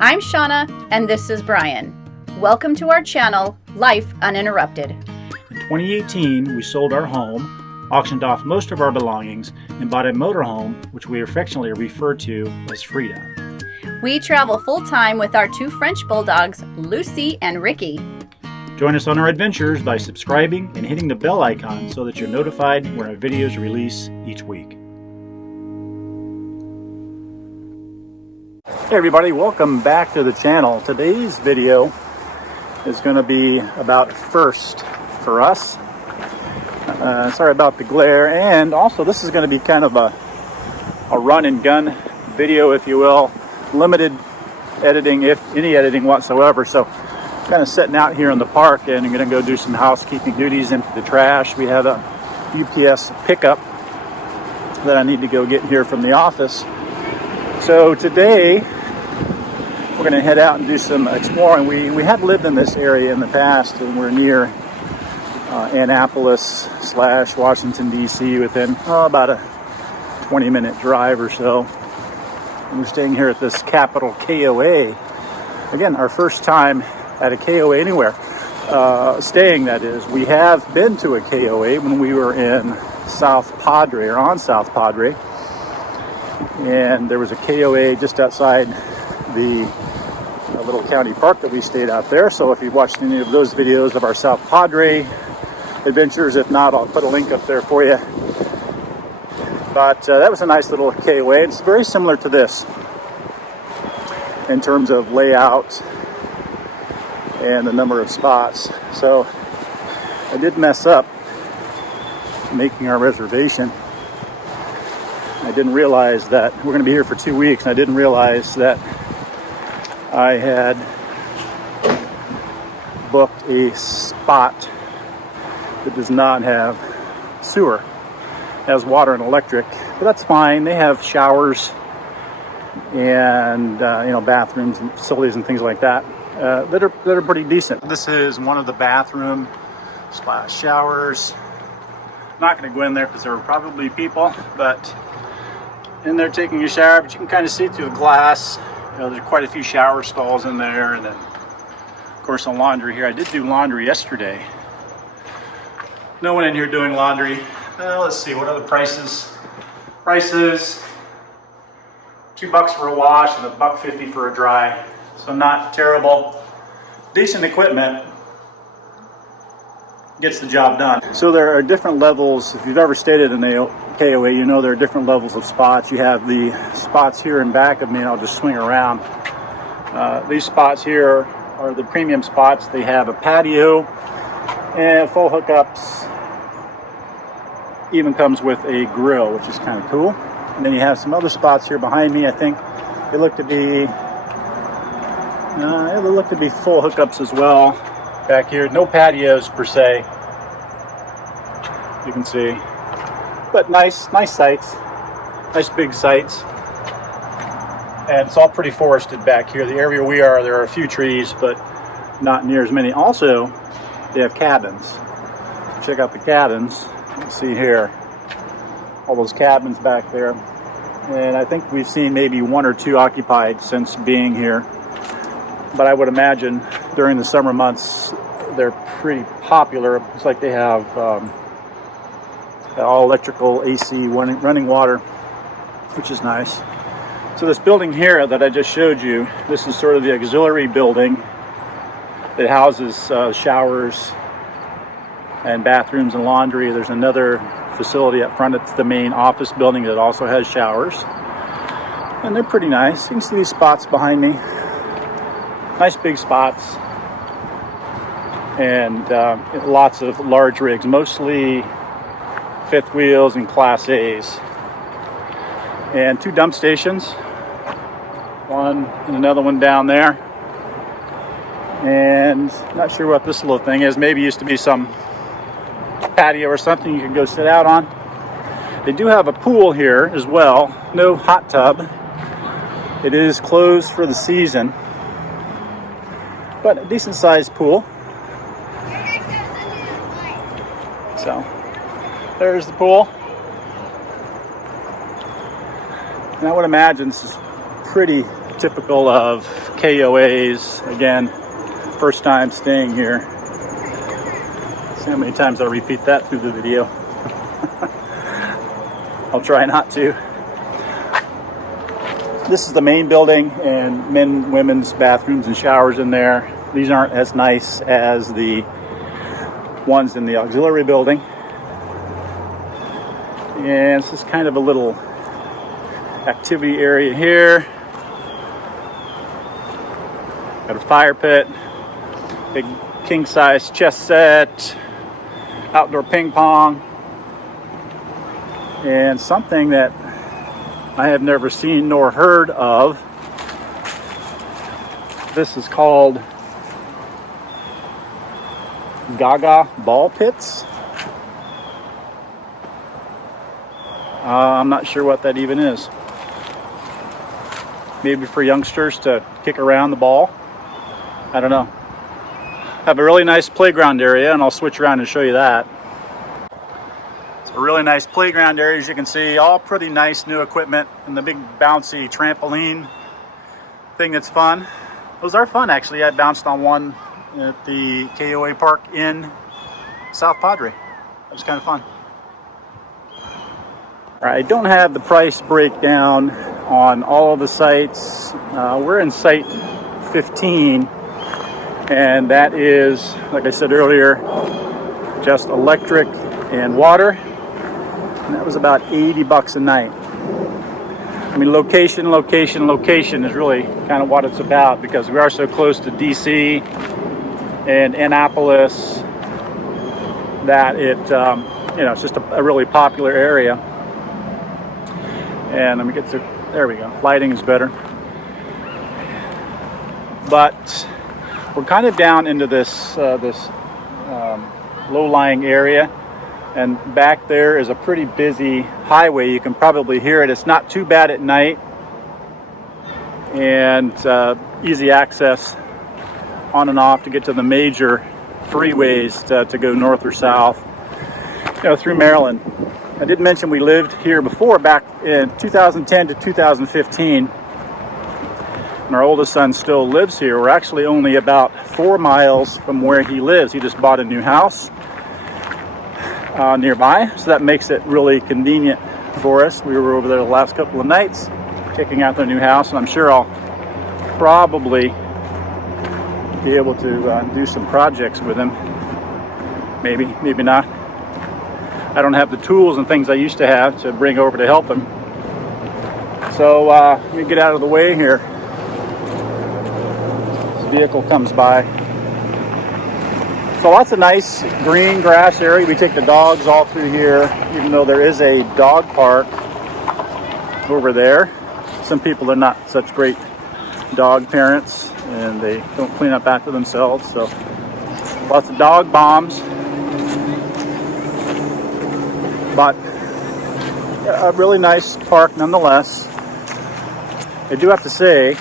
I'm Shauna, and this is Brian. Welcome to our channel, Life Uninterrupted. In 2018, we sold our home, auctioned off most of our belongings, and bought a motorhome, which we affectionately refer to as Freedom. We travel full-time with our two French bulldogs, Lucy and Ricky. Join us on our adventures by subscribing and hitting the bell icon so that you're notified when our videos release each week. Hey everybody, welcome back to the channel. Today's video is going to be about first for us. Sorry about the glare, and also this is going to be kind of a run and gun video, if you will. Limited editing, if any editing whatsoever. So kind of sitting out here in the park, and I'm going to go do some housekeeping duties, empty the trash. We have a UPS pickup that I need to go get here from the office. So today we're going to head out and do some exploring. We have lived in this area in the past, and we're near Annapolis / Washington, D.C. within about a 20-minute drive or so. And we're staying here at this Capital KOA. Again, our first time at a KOA anywhere. Staying, that is. We have been to a KOA when we were in South Padre, or on South Padre. And there was a KOA just outside the little county park that we stayed out there. So if you've watched any of those videos of our South Padre adventures, if not, I'll put a link up there for you. But that was a nice little KOA. It's very similar to this in terms of layout and the number of spots. So I did mess up making our reservation. I didn't realize that we're going to be here for 2 weeks, and I didn't realize that I had booked a spot that does not have sewer. It has water and electric, but that's fine. They have showers and bathrooms and facilities and things like that that are pretty decent. This is one of the bathroom / showers. I'm not going to go in there because there were probably people, but in there taking a shower, but you can kind of see through the glass. There's quite a few shower stalls in there, and then of course a laundry here. I did do laundry yesterday. No one in here doing laundry. Let's see, what are the prices? Prices, $2 for a wash and $1.50 for a dry. So not terrible. Decent equipment. Gets the job done. So there are different levels. If you've ever stayed at an KOA, you know there are different levels of spots. You have the spots here in back of me, and I'll just swing around. These spots here are the premium spots. They have a patio and full hookups. Even comes with a grill, which is kind of cool. And then you have some other spots here behind me. I think they look to be full hookups as well. Back here, no patios per se. You can see, but nice sites, nice big sites, and it's all pretty forested back here. The area we are, there are a few trees, but not near as many. Also, they have cabins. Check out the cabins. You can see here all those cabins back there, and I think we've seen maybe 1 or 2 occupied since being here. But I would imagine during the summer months they're pretty popular. It's like they have all electrical AC running water, which is nice. So this building here that I just showed you, this is sort of the auxiliary building. It houses showers and bathrooms and laundry. There's another facility up front. It's the main office building that also has showers, and they're pretty nice. You can see these spots behind me. Nice big spots, and lots of large rigs, mostly fifth wheels and Class A's. And 2 dump stations, one and another one down there. And not sure what this little thing is. Maybe used to be some patio or something you can go sit out on. They do have a pool here as well. No hot tub. It is closed for the season, but a decent sized pool. So there's the pool. And I would imagine this is pretty typical of KOAs. Again, first time staying here. See how many times I repeat that through the video. I'll try not to. This is the main building, and men, women's bathrooms and showers in there. These aren't as nice as the ones in the auxiliary building. And this is kind of a little activity area here. Got a fire pit, big king size chess set, outdoor ping pong, and something that I have never seen nor heard of. This is called Gaga ball pits. I'm not sure what that even is. Maybe for youngsters to kick around the ball. I don't know. Have a really nice playground area, and I'll switch around and show you that. It's a really nice playground area, as you can see. All pretty nice new equipment, and the big bouncy trampoline thing that's fun. Those are fun, actually. I bounced on one at the KOA Park in South Padre. That was kind of fun. All right, I don't have the price breakdown on all of the sites. We're in site 15. And that is, like I said earlier, just electric and water. And that was about $80 a night. I mean, location is really kind of what it's about, because we are so close to DC and Annapolis that it, it's just a really popular area. And let me get to, there we go. Lighting is better. But we're kind of down into this low-lying area, and back there is a pretty busy highway. You can probably hear it. It's not too bad at night, and easy access on and off to get to the major freeways to go north or south, through Maryland. I did mention we lived here before, back in 2010 to 2015. And our oldest son still lives here. We're actually only about 4 miles from where he lives. He just bought a new house nearby, so that makes it really convenient for us. We were over there the last couple of nights checking out their new house, and I'm sure I'll probably be able to do some projects with him. Maybe not. I don't have the tools and things I used to have to bring over to help him. So let me get out of the way here. Vehicle comes by. So lots of nice green grass area. We take the dogs all through here, even though there is a dog park over there. Some people are not such great dog parents, and they don't clean up after themselves. So lots of dog bombs. But a really nice park nonetheless. I do have to say,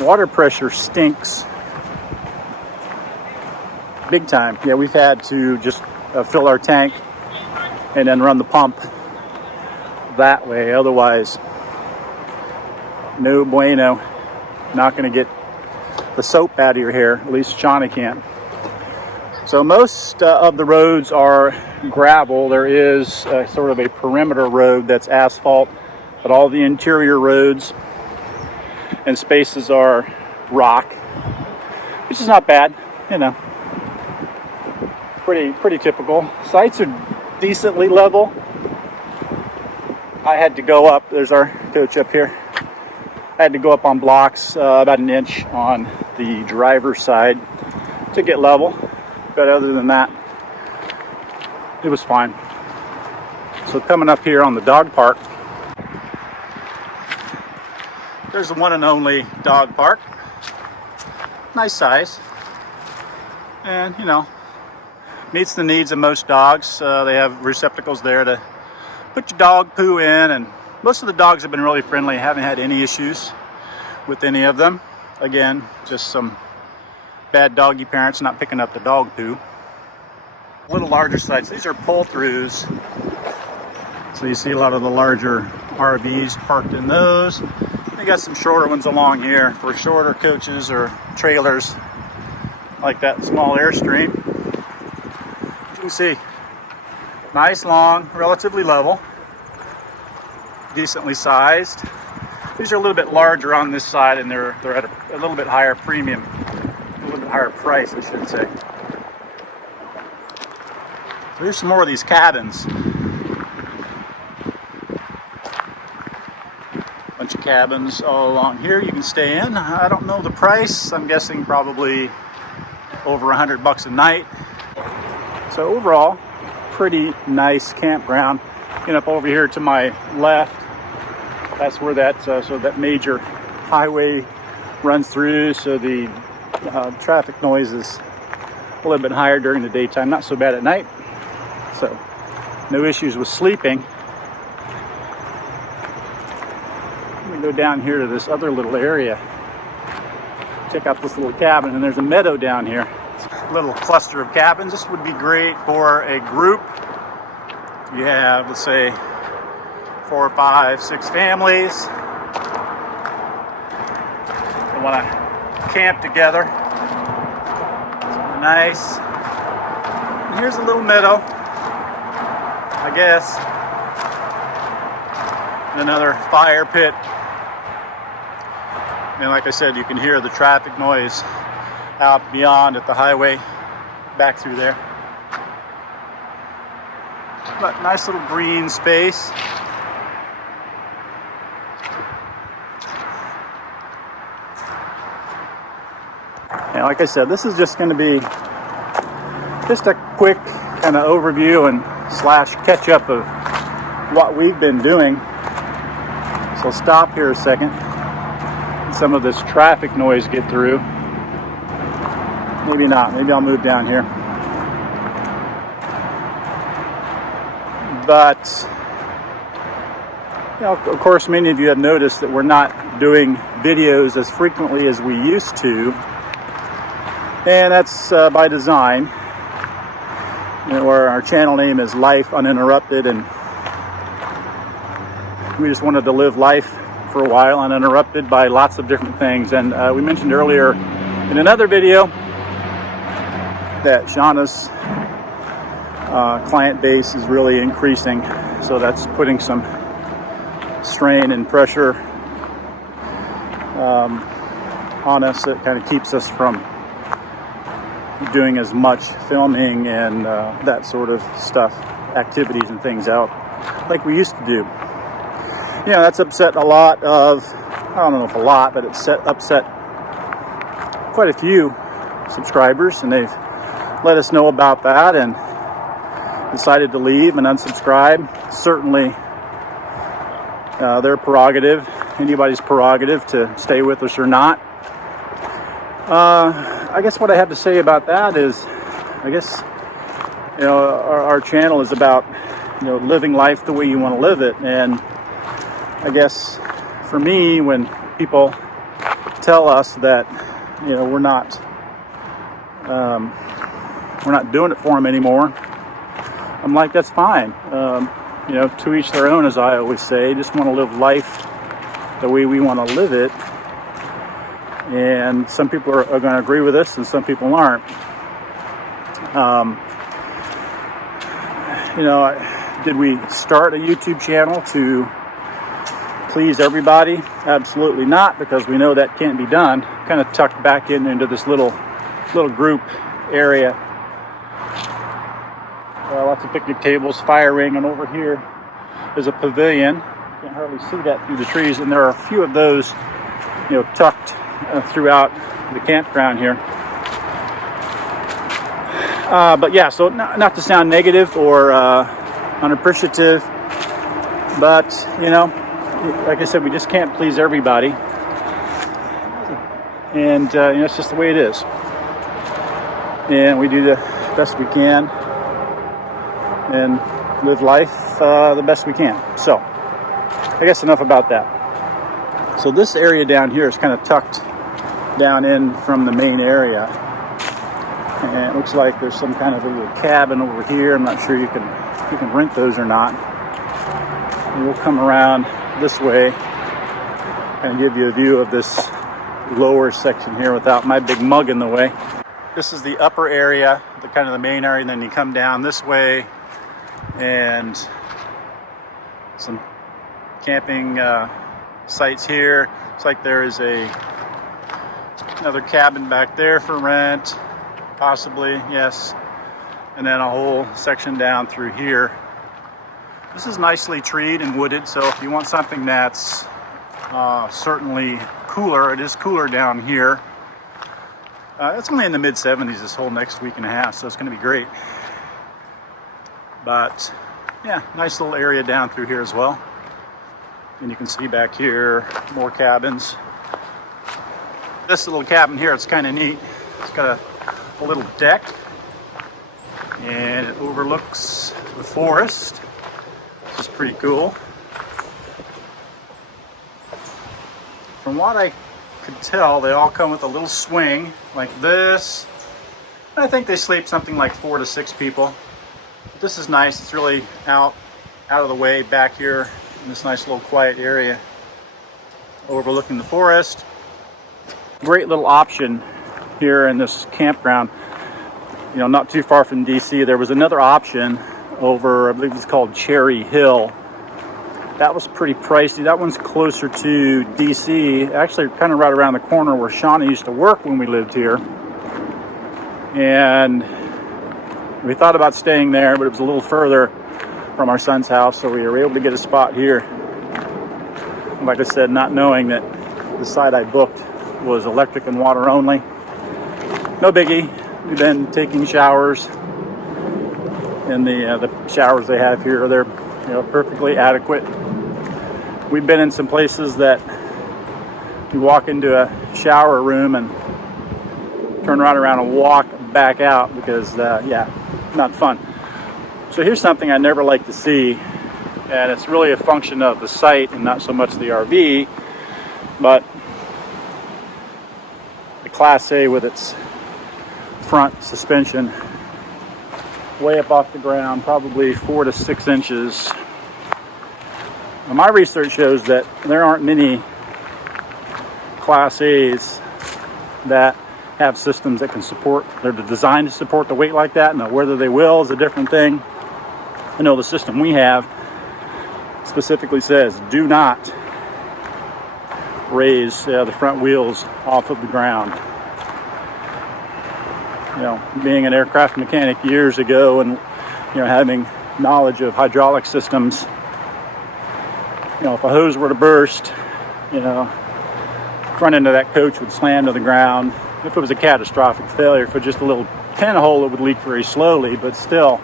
water pressure stinks big time. Yeah, we've had to just fill our tank and then run the pump that way. Otherwise, no bueno. Not going to get the soap out of your hair. At least Shawnee can't. So most of the roads are gravel. There is sort of a perimeter road that's asphalt, but all the interior roads and spaces are rock, which is not bad, pretty typical. Sites are decently level. I had to go up, there's our coach up here. I had to go up on blocks about an inch on the driver's side to get level, but other than that, it was fine. So coming up here on the dog park, there's the one and only dog park. Nice size. And, meets the needs of most dogs. They have receptacles there to put your dog poo in, and most of the dogs have been really friendly. Haven't had any issues with any of them. Again, just some bad doggy parents not picking up the dog poo. A little larger sites. These are pull-throughs. So you see a lot of the larger RVs parked in those. we got some shorter ones along here for shorter coaches or trailers, like that small Airstream. You can see, nice, long, relatively level, decently sized. These are a little bit larger on this side, and they're at a little bit higher premium, a little bit higher price, I should say. So here's some more of these cabins. Bunch of cabins all along here you can stay in. I don't know the price. I'm guessing probably over $100 a night. So overall, pretty nice campground. And up over here to my left, that's where that major highway runs through. So the traffic noise is a little bit higher during the daytime, not so bad at night. So no issues with sleeping. Let me go down here to this other little area. Check out this little cabin, and there's a Meadow down here. It's a little cluster of cabins. This would be great for a group. You have, let's say, 4, 5, 6 families. They want to camp together. It's nice. And here's a little meadow, I guess. And another fire pit. And like I said, you can hear the traffic noise out beyond at the highway, back through there. But nice little green space. And like I said, this is just going to be just a quick kind of overview and slash catch up of what we've been doing. So stop here a second. Let some of this traffic noise get through. Maybe not. Maybe I'll move down here. But, you know, of course, many of you have noticed that we're not doing videos as frequently as we used to. And that's by design. You know, our channel name is Life Uninterrupted, and we just wanted to live life for a while uninterrupted by lots of different things. And we mentioned earlier in another video that Shauna's client base is really increasing, so that's putting some strain and pressure on us. It kind of keeps us from doing as much filming and that sort of stuff, activities and things out like we used to do. You know, that's upset a lot of, I don't know if a lot, but it's upset quite a few subscribers, and they've let us know about that and decided to leave and unsubscribe. Certainly their prerogative, anybody's prerogative to stay with us or not. I guess what I have to say about that is, I guess, you know, our channel is about, you know, living life the way you want to live it. And I guess for me, when people tell us that, you know, we're not doing it for them anymore, I'm like, that's fine. You know, to each their own, as I always say. Just want to live life the way we want to live it. And some people are going to agree with us, and some people aren't. You know, did we start a YouTube channel to please everybody? Absolutely not, because we know that can't be done. Kind of tucked back into this little group area. Lots of picnic tables, fire ring, and over here is a pavilion. Can't hardly see that through the trees, and there are a few of those, you know, tucked throughout the campground here. But yeah, so not to sound negative or unappreciative, but, you know, like I said, we just can't please everybody, and you know, it's just the way it is. And we do the best we can and live life the best we can. So I guess enough about that. So this area down here is kind of tucked down in from the main area, and it looks like there's some kind of a little cabin over here. I'm not sure you can rent those or not. And we'll come around this way Kind of give you a view of this lower section here without my big mug in the way. This is the upper area, the kind of the main area, and then you come down this way and some camping sites here. Looks like there is another cabin back there for rent, possibly, yes. And then a whole section down through here. This is nicely treed and wooded, so if you want something that's certainly cooler, it is cooler down here. It's only in the mid-70s this whole next week and a half, so it's going to be great. But yeah, nice little area down through here as well. And you can see back here more cabins. This little cabin here, it's kind of neat. It's got a little deck, and it overlooks the forest, which is pretty cool. From what I could tell, they all come with a little swing like this. I think they sleep something like 4 to 6 people. But this is nice. It's really out of the way back here in this nice little quiet area overlooking the forest. Great little option here in this campground. You know, not too far from DC, there was another option over, I believe it's called Cherry Hill. That was pretty pricey. That one's closer to DC, actually kind of right around the corner where Shauna used to work when we lived here. And we thought about staying there, but it was a little further from our son's house, so we were able to get a spot here. Like I said, not knowing that the site I booked was electric and water only. No biggie. We've been taking showers, and the showers they have here, they're perfectly adequate. We've been in some places that you walk into a shower room and turn right around and walk back out because, not fun. So here's something I never like to see, and it's really a function of the site and not so much the RV, but the Class A with its front suspension way up off the ground, probably 4 to 6 inches. Now, my research shows that there aren't many Class A's that have systems that can support, they're designed to support the weight like that. Now, whether they will is a different thing. I know the system we have specifically says do not raise the front wheels off of the ground. Being an aircraft mechanic years ago and having knowledge of hydraulic systems, if a hose were to burst, front end of that coach would slam to the ground. If it was a catastrophic failure, for just a little pinhole, it would leak very slowly, but still,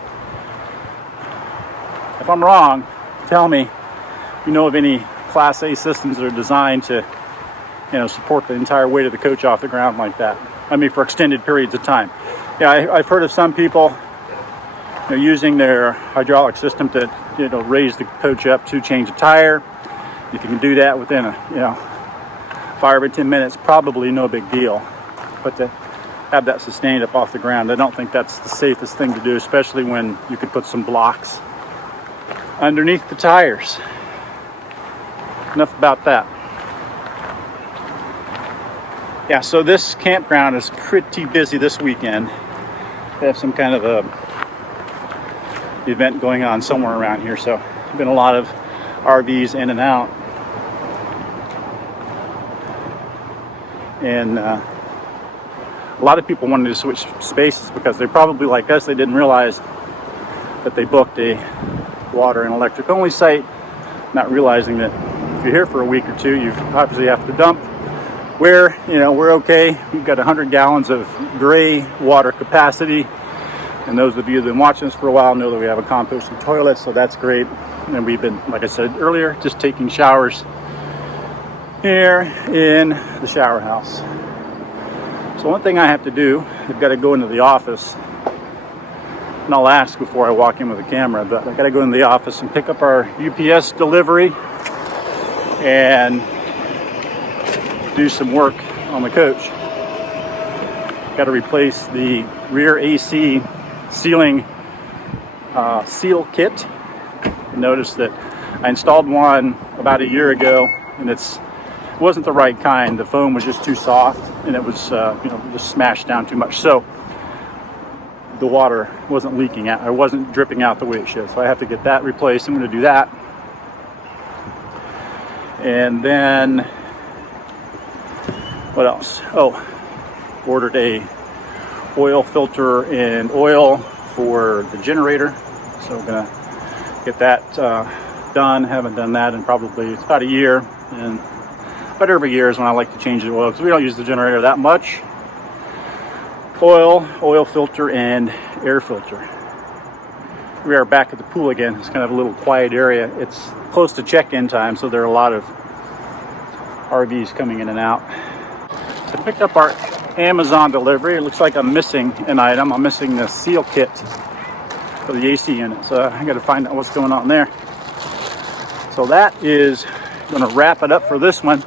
if I'm wrong, tell me if you know of any Class A systems that are designed to support the entire weight of the coach off the ground like that. I mean, for extended periods of time. I've heard of some people using their hydraulic system to raise the coach up to change a tire. If you can do that within 5 or 10 minutes, probably no big deal. But to have that sustained up off the ground, I don't think that's the safest thing to do, especially when you could put some blocks underneath the tires. Enough about that. So this campground is pretty busy this weekend. They have some kind of a event going on somewhere around here, so there's been a lot of RVs in and out. And a lot of people wanted to switch spaces because they're probably like us. They didn't realize that they booked a water and electric only site, not realizing that if you're here for a week or two, you obviously have to dump. We're okay. We've got 100 gallons of gray water capacity. And those of you that have been watching us for a while know that we have a composting toilet, so that's great. And we've been, like I said earlier, just taking showers here in the shower house. So one thing I have to do, I've got to go into the office, and I'll ask before I walk in with a camera, but I've got to go into the office and pick up our UPS delivery and do some work on the coach. Got to replace the rear AC sealing seal kit. Notice that I installed one about a year ago, and it's wasn't the right kind. The foam was just too soft, and it was just smashed down too much. So the water wasn't leaking out. It wasn't dripping out the way it should. So I have to get that replaced. I'm going to do that. And then what else? Oh, ordered a oil filter and oil for the generator. So we're going to get that done. Haven't done that in probably, it's about a year. And about every year is when I like to change the oil, because we don't use the generator that much. Oil filter, and air filter. We are back at the pool again. It's kind of a little quiet area. It's close to check-in time, so there are a lot of RVs coming in and out. I picked up our Amazon delivery. It looks like I'm missing an item. I'm missing the seal kit for the AC unit, so I got to find out what's going on there. So that is going to wrap it up for this one.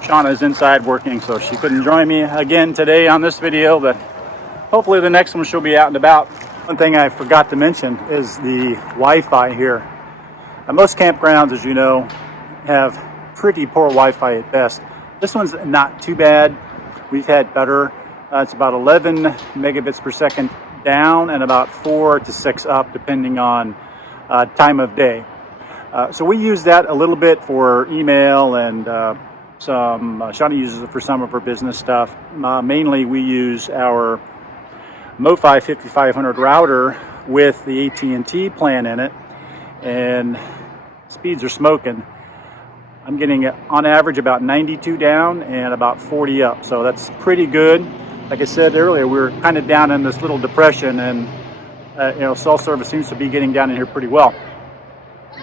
Shauna is inside working, so she couldn't join me again today on this video, but hopefully the next one she'll be out and about. One thing I forgot to mention is the Wi-Fi here. Now, most campgrounds, as you know, have pretty poor Wi-Fi at best. This one's not too bad. We've had better. It's about 11 megabits per second down and about 4 to 6 up, depending on time of day. So we use that a little bit for email, and Shauna uses it for some of her business stuff. Mainly we use our MoFi 5500 router with the AT&T plan in it, and speeds are smoking. I'm getting on average about 92 down and about 40 up, so that's pretty good. Like I said earlier, we're kind of down in this little depression, and cell service seems to be getting down in here pretty well.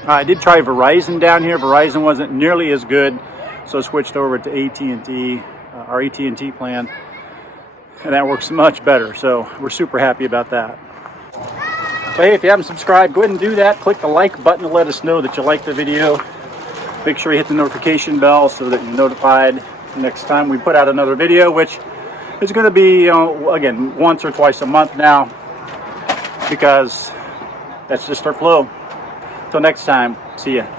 I did try Verizon down here. Verizon wasn't nearly as good, so I switched over to AT&T, our AT&T plan, and that works much better. So we're super happy about that. But hey, if you haven't subscribed, go ahead and do that. Click the like button to let us know that you like the video. Make sure you hit the notification bell so that you're notified next time we put out another video, which is going to be, again, once or twice a month now, because that's just our flow. Until next time, see ya.